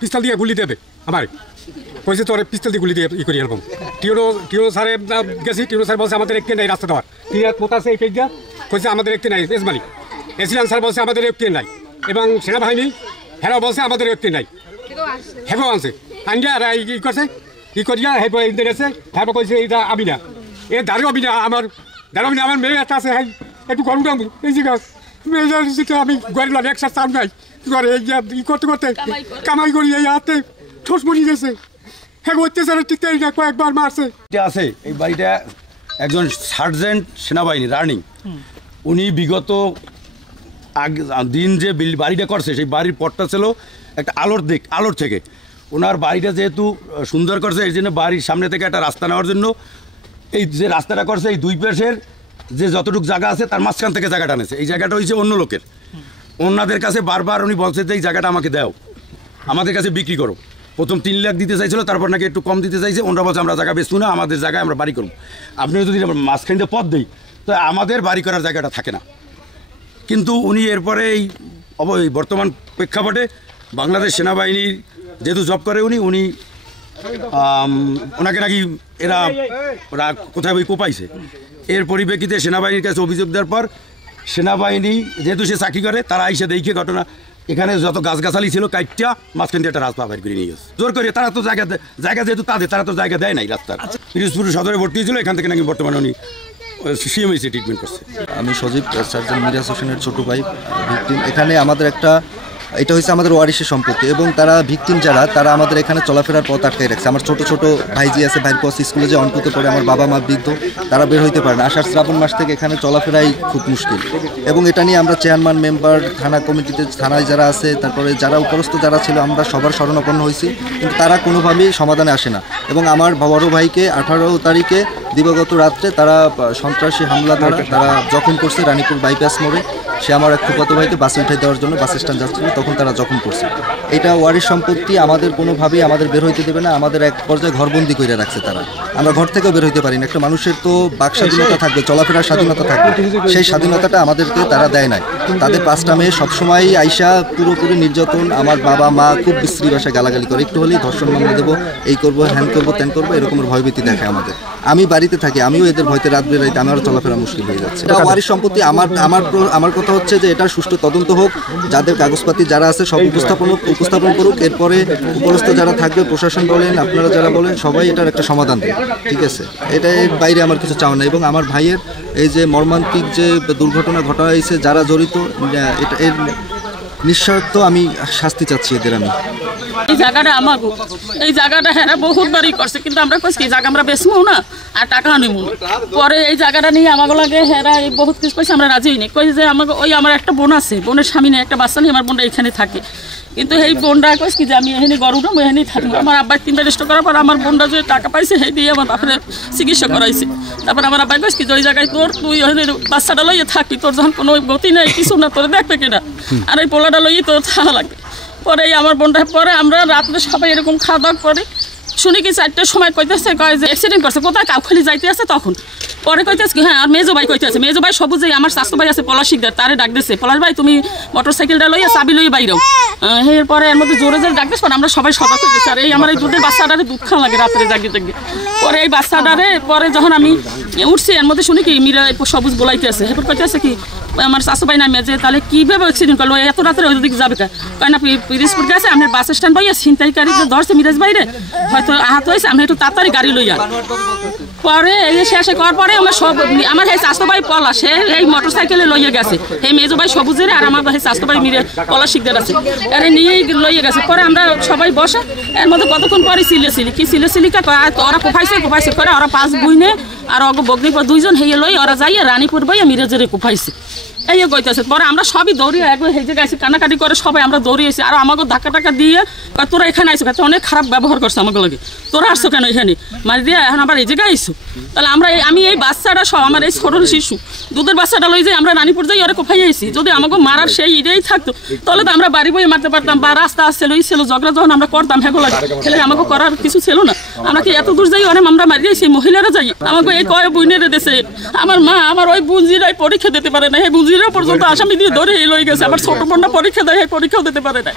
পিস্তল দিয়ে গুলি দেবে আমার কইছে তোর পিস্তল দিয়ে গুলি দিয়ে ই করি এরকম টিউনো স্যারে গেছি টিউনো স্যার বলছে আমাদের একটি নাই রাস্তা দেওয়ার ক্লিয়ার কোথা আছে এই পেজটা কইছে আমাদের একটি নাই এসমানি এসিলান স্যার বলছে আমাদের একটি নাই এবং সেনাবাহিনী হেরাও বলছে আমাদের একটি নাই হেগো আনছে আনজা আর ই করছে ই করিয়া হেগো ইন্দের এসে হেগো কইছে এইটা আবি না এ দাঁড়িয়ে আবি না আমার দাঁড়াবি না আমার মেয়ে একটা আছে হ্যাঁ একটু গরম টাম এই যে মেয়েটা আমি গরিলাম একসাথে চাপ নাই করে ই করতে করতে কামাই করি এই হাতে ঠোস মরি গেছে হ্যাঁ অত্যাচারের ঠিক না কয়েকবার মারছে আছে এই বাড়িটা একজন সার্জেন্ট সেনাবাহিনী রানিং উনি বিগত দিন যে বাড়িটা করছে সেই বাড়ির পটটা ছিল একটা আলোর থেকে ওনার বাড়িটা যেহেতু সুন্দর করছে এই জন্য বাড়ির সামনে থেকে একটা রাস্তা নেওয়ার জন্য এই যে রাস্তাটা করছে এই দুই পাশের যে যতটুকু জায়গা আছে তার মাঝখান থেকে জায়গাটা আনেছে এই জায়গাটা হয়েছে অন্য লোকের ওনাদের কাছে বারবার উনি বলছে যে এই জায়গাটা আমাকে দাও আমাদের কাছে বিক্রি করো প্রথম 3 লাখ দিতে চাইছিল তারপর নাকি একটু কম দিতে চাইছে ওনারা বলছে আমরা জায়গা বেচবো না আমাদের জায়গায় আমরা বাড়ি করব আপনি যদি মাঝখান দিয়ে পথ দিই তো আমাদের বাড়ি করার জায়গাটা থাকে না কিন্তু উনি এরপরে এই বর্তমান প্রেক্ষাপটে বাংলাদেশ সেনাবাহিনীর যেহেতু জব করে উনি ওনাকে নাকি এরা কোথায় ওই কোপাইছে এর পরিপ্রেক্ষিতে সেনাবাহিনীর কাছে অভিযোগ দেওয়ার পর সেনাবাহিনী যেহেতু সে চাকরি করে তারা এসে দেখে ঘটনা এখানে যত গাছগাছালি ছিল কাইটটা মাঝখান দিয়ে একটা রাস্তা বাইর করে নিয়ে গেছে জোর করে তারা তো জায়গা যেহেতু তারা তো জায়গা দেয় নাই রাস্তার পিরোজপুর সদরে ভর্তি হয়েছিল এখান থেকে নাকি বর্তমানে উনি সিএমএইচে ট্রিটমেন্ট করছে আমি সজীব সার্জেন্ট মিরাজ হোসেনের ছোটো ভাই ভিকটিম এখানে আমাদের এটা হচ্ছে আমাদের ওয়ারিশের সম্পত্তি এবং তারা ভিকটিম যারা তারা আমাদের এখানে চলাফেরার পথ আটকাই রাখছে আমার ছোটো ছোটো ভাইজি আছে ভাইয়ের পথ স্কুলে যে অনটুতে পড়ে আমার বাবা মা বৃদ্ধ তারা বের হইতে পারে না আষাঢ় শ্রাবণ মাস থেকে এখানে চলাফেরাই খুব মুশকিল এবং এটা নিয়ে আমরা চেয়ারম্যান মেম্বার থানা কমিটিতে থানায় যারা আছে তারপরে যারা উপরস্থ যারা ছিল আমরা সবার শরণাপন্ন হয়েছি কিন্তু তারা কোনোভাবেই সমাধানে আসে না এবং আমার বড় ভাইকে 18 তারিখে দিবাগত রাত্রে তারা সন্ত্রাসী হামলা তারা জখম করছে রানীপুর বাইপাস মোড়ে সে আমার এক ফুফাতো ভাইকে বাসে উঠে দেওয়ার জন্য বাস স্ট্যান্ড যাচ্ছিল তখন তারা জখম করছে এটা ওয়ারিশ সম্পত্তি আমাদের কোনোভাবেই আমাদের বের হইতে দেবে না আমাদের এক পর্যায়ে ঘরবন্দি করে রাখছে তারা আমরা ঘর থেকেও বের হইতে পারি না একটা মানুষের তো বাক স্বাধীনতা থাকবে চলাফেরার স্বাধীনতা থাকবে সেই স্বাধীনতাটা আমাদেরকে তারা দেয় নাই তাদের 5টা মেয়ে সবসময় আইসা পুরোপুরি নির্যাতন আমার বাবা মা খুব বিশ্রী ভাষায় গালাগালি করে একটু হলেই ধর্ষণ মামলা দেবো এই করবো হ্যান করবো ত্যান করবো এরকমের ভয়ভীতি দেখে আমাদের আমি বাড়িতে থাকি আমিও এদের ভয়তে রাত বেরাইতে আমারও চলাফেরা মুশকিল হয়ে যাচ্ছে এটা ওয়ারিশ সম্পত্তি আমার কথা হচ্ছে যে এটা সুষ্ঠু তদন্ত হোক যাদের কাগজপাতি যারা আছে সব উপস্থাপন করুক এরপরে উপরস্থ যারা থাকবে প্রশাসন বলেন আপনারা যারা বলেন সবাই এটার একটা সমাধান দেন ঠিক আছে এটা এর বাইরে আমার কিছু চাওয়া না এবং আমার ভাইয়ের এই যে মর্মান্তিক যে দুর্ঘটনা ঘটা হয়েছে যারা জড়িত এটা এর নিঃস্বার্থ আমি শাস্তি চাচ্ছি এদের আমি এই জায়গাটা আমাকে এই জায়গাটা হ্যাঁ বহুত বাড়ি করছে কিন্তু আমরা কইছি এই জায়গা আমরা বেচবো না আর টাকা নিবো পরে এই জায়গাটা নিয়ে আমাকে লাগে হ্যাঁ বহুত কিছু কইছে আমরা রাজি হইনি কই যে আমাকে ওই আমার একটা বোন আছে বোনের স্বামী নেই একটা বাচ্চা নেই আমার বোনটা এখানে থাকে কিন্তু এই বোনটা কইস কি যে আমি এখানে গরুটা এখানেই থাকবো আমার আব্বাই 3টা রেজিস্টার করার পর আমার বোনটা যে টাকা পাইছে সেই দিয়ে আমার বাপের চিকিৎসা করাইছে তারপর আমার আব্বাই কইস কি যে ওই জায়গায় তুই বাচ্চাটা লইয়ে থাকবি তোর যখন কোনো গতি নেই কিছু না তোর দেখবে কিনা আর এই পোলাটা লইয়ে তোর থাকা লাগবে পরে আমার বোনটা পরে আমরা রাত্রে সবাই এরকম খাওয়া দাওয়া করে শুনি কি 4টার সময় কইতেছে কয় যে অ্যাক্সিডেন্ট করছে কোথায় কাউখালি যাইতে আছে তখন পরে কইতেছে কি হ্যাঁ আর মেজো ভাই কইতেছে মেজো ভাই সবুজ আমার স্বাস্থ্য ভাই আছে পলাশিকদার তারে ডাক দিছে পলাশ ভাই তুমি মোটরসাইকেলটা লইয়া চাবি লইয়া বাইরেও এরপরে এর মধ্যে জোরে জোরে ডাক দিস আমরা সবাই সজাগ হয়ে গেছি আর এই আমার এই দুধের বাচ্চাটারে দুধ খাওয়া লাগে রাত্রে জাগিয়ে জাগিয়ে পরে এই বাচ্চাটারে পরে যখন আমি উঠছি এর মধ্যে শুনি কি মীরা সবুজ বলাইতে আছে এরপর কইতেছে কি আমার শাশু ভাই নামে যে তাহলে কীভাবে অ্যাক্সিডেন্ট করলো এত রাত্রে ওই দিকে যাবে কয় না পিরিজপুর গেছে আমি বাস স্ট্যান্ড বইয়া ছিনতাইকারী ধরছে মিরাজ বাইরে হয়তো আহত হয়েছে আমি একটু তাড়াতাড়ি গাড়ি লইয়া পরে এই শেষে করার পরে আমার সব আমার এই শাশু ভাই পলা সে এই মোটরসাইকেলে লইয়া গেছে এই মেজো ভাই সবুজের আর আমার এই শাশু ভাই মিরে পলা শিখদের আছে এর নিয়েই লইয়া গেছে পরে আমরা সবাই বসে এর মধ্যে কতক্ষণ পরে সিলেছিলি কি সিলেছিলিকা ওরা কোফাইছে করে ওরা 5 বুইনে আর অগ বগ্নিপুর 2 জন হেয়ে লই ওরা যাইয়া রানীপুর বইয়া মিরাজের কোফাইছে এই কইতেছে পরে আমরা সবই দৌড়িয়ে একবার হেজে গেছি কানাকাটি করে সবাই আমরা দৌড়িয়েছি আর আমাকে ধাক্কা টাকা দিয়ে তোরা এখানে আইসো অনেক খারাপ ব্যবহার করছে আমাকে লাগে তোরা আসছো কেন এখানে মারি দিয়ে এখন আবার এই জায়গায় আইসো তাহলে আমি এই বাচ্চাটা সব আমার এই ছোট শিশু দুধের বাচ্চাটা লই যাই আমরা রানীপুর যাই ওরা কোফাই আইসি যদি আমাকে মারার সেই ইটাই থাকতো তাহলে তো আমরা বাড়ি বইয়ে মারতে পারতাম বা রাস্তা আসছিল ই ছিল ঝগড়া যখন আমরা করতাম হেগো লাগে খেলে আমাকে করার কিছু ছিল না আমরা কি এত দূর যাই অনেক আমরা মারি দিয়েছি মহিলারা যাই আমাকে এই কয় বুইনেরে দেশে আমার মা আমার ওই বুঞ্জিরাই পরীক্ষা দিতে পারে না এই বুঞ্জিরা পর্যন্ত আসামি দিয়ে ধরে লই গেছে আমার ছোট বোনটা পরীক্ষা দেয় পরীক্ষাও দিতে পারে না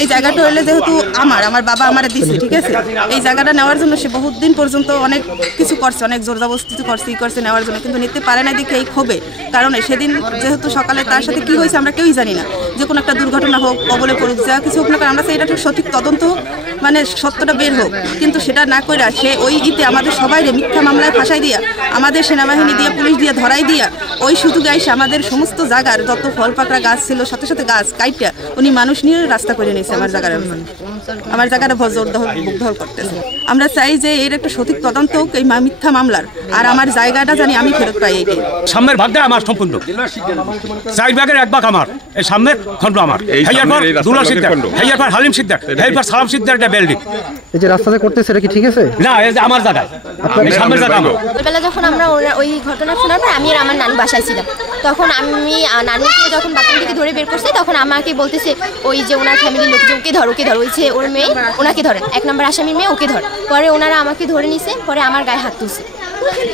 এই জায়গাটা হলে যেহেতু আমার বাবা আমারে দিছে, ঠিক আছে, এই জায়গাটা নেওয়ার জন্য সে বহুত দিন পর্যন্ত অনেক কিছু করছে, অনেক জোরজবরদস্তি করছে, করছে নেওয়ার জন্য, কিন্তু নিতে পারে না দেখে এই ক্ষোভে কারণে সেদিন যেহেতু সকালে তার সাথে কি হয়েছে আমরা কেউই জানি না, যে কোনো একটা দুর্ঘটনা হোক, কবলে পড়ুক, যা কিছু হোক না কারণ আমরা এটা ঠিক সঠিক তদন্ত মানে সত্যটা বের হোক, কিন্তু সেটা না করে সে ওই আমাদের সবাই মিথ্যা মামলায় ফাঁসাই দিয়া, আমাদের সেনাবাহিনী দিয়ে পুলিশ দিয়ে ধরাই দিয়া, ওই সুযোগে এসে আমাদের সমস্ত জায়গার যত ফল পাকড়া গাছ ছিল সাথে সাথে গাছ কাইটা উনি মানুষ নিয়ে রাস্তা করে নিয়েছে আমার জায়গাটা জোরদখল করতেছে। আমরা চাই যে এর একটা সঠিক তদন্ত হোক এই মিথ্যা মামলার, আর আমার জায়গাটা জানি আমি ফেরত পাই। এই সামনের ভাগটা আমার সম্পূর্ণ, সাইড ভাগের এক ভাগ আমার, এই সামনের খন্ড আমার, হেয়ার পর দুলাল সিকদার, হেয়ার পর হালিম সিকদার, হেয়ার পর সালাম সিকদার একটা বিল্ডিং। এই যে রাস্তাতে করতেছে এটা কি ঠিক আছে? না, এই যে আমার জায়গা, সামনের জায়গা আমার। ওইবেলা যখন আমরা ওই ঘটনা শোনার পর আমি আর আমার নানু বাসায় ছিলাম, তখন আমি নানুকে যখন বাথরুম থেকে ধরে বের করছি তখন আমাকে বলতেছে ওই যে ওনার ফ্যামিলির লোক যে ওকে ধর ওই যে ওর মেয়ে ওনাকে ধরেন, 1 নম্বর আসামির মেয়ে ওকে ধর। পরে ওনারা আমাকে ধরে নিছে, পরে আমার গায়ে হাত তুলছে,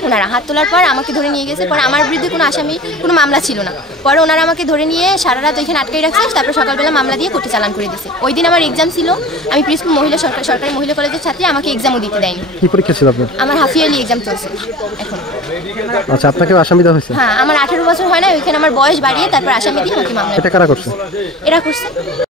ওনারা হাত তোলার পর আমাকে ধরে নিয়ে গেছে। পরে আমার বিরুদ্ধে কোনো আসামি কোনো মামলা ছিল না, পরে ওনারা আমাকে ধরে নিয়ে সারা রাত ওইখানে আটকাই রাখছে, তারপরে সকালবেলা মামলা দিয়ে কোর্টে চালান করে দিয়েছে। ওই দিন আমার এক্সাম ছিল, আমি প্রিন্সিপাল সরকারি মহিলা কলেজের ছাত্রী, আমাকে এক্সামও দিতে দেয়নি। কি পরীক্ষা ছিল আপনার? আমার হাফ ইয়ারলি এক্সাম চলছে এখন। আচ্ছা, আপনাকে আসামি দেওয়া হয়েছে? হ্যাঁ, আমার 18 বছর হয় না, ওইখানে আমার বয়স বাড়িয়ে তারপর আসামি দিয়ে আমাকে মামলা। এটা কারা করছে? এরা করছে।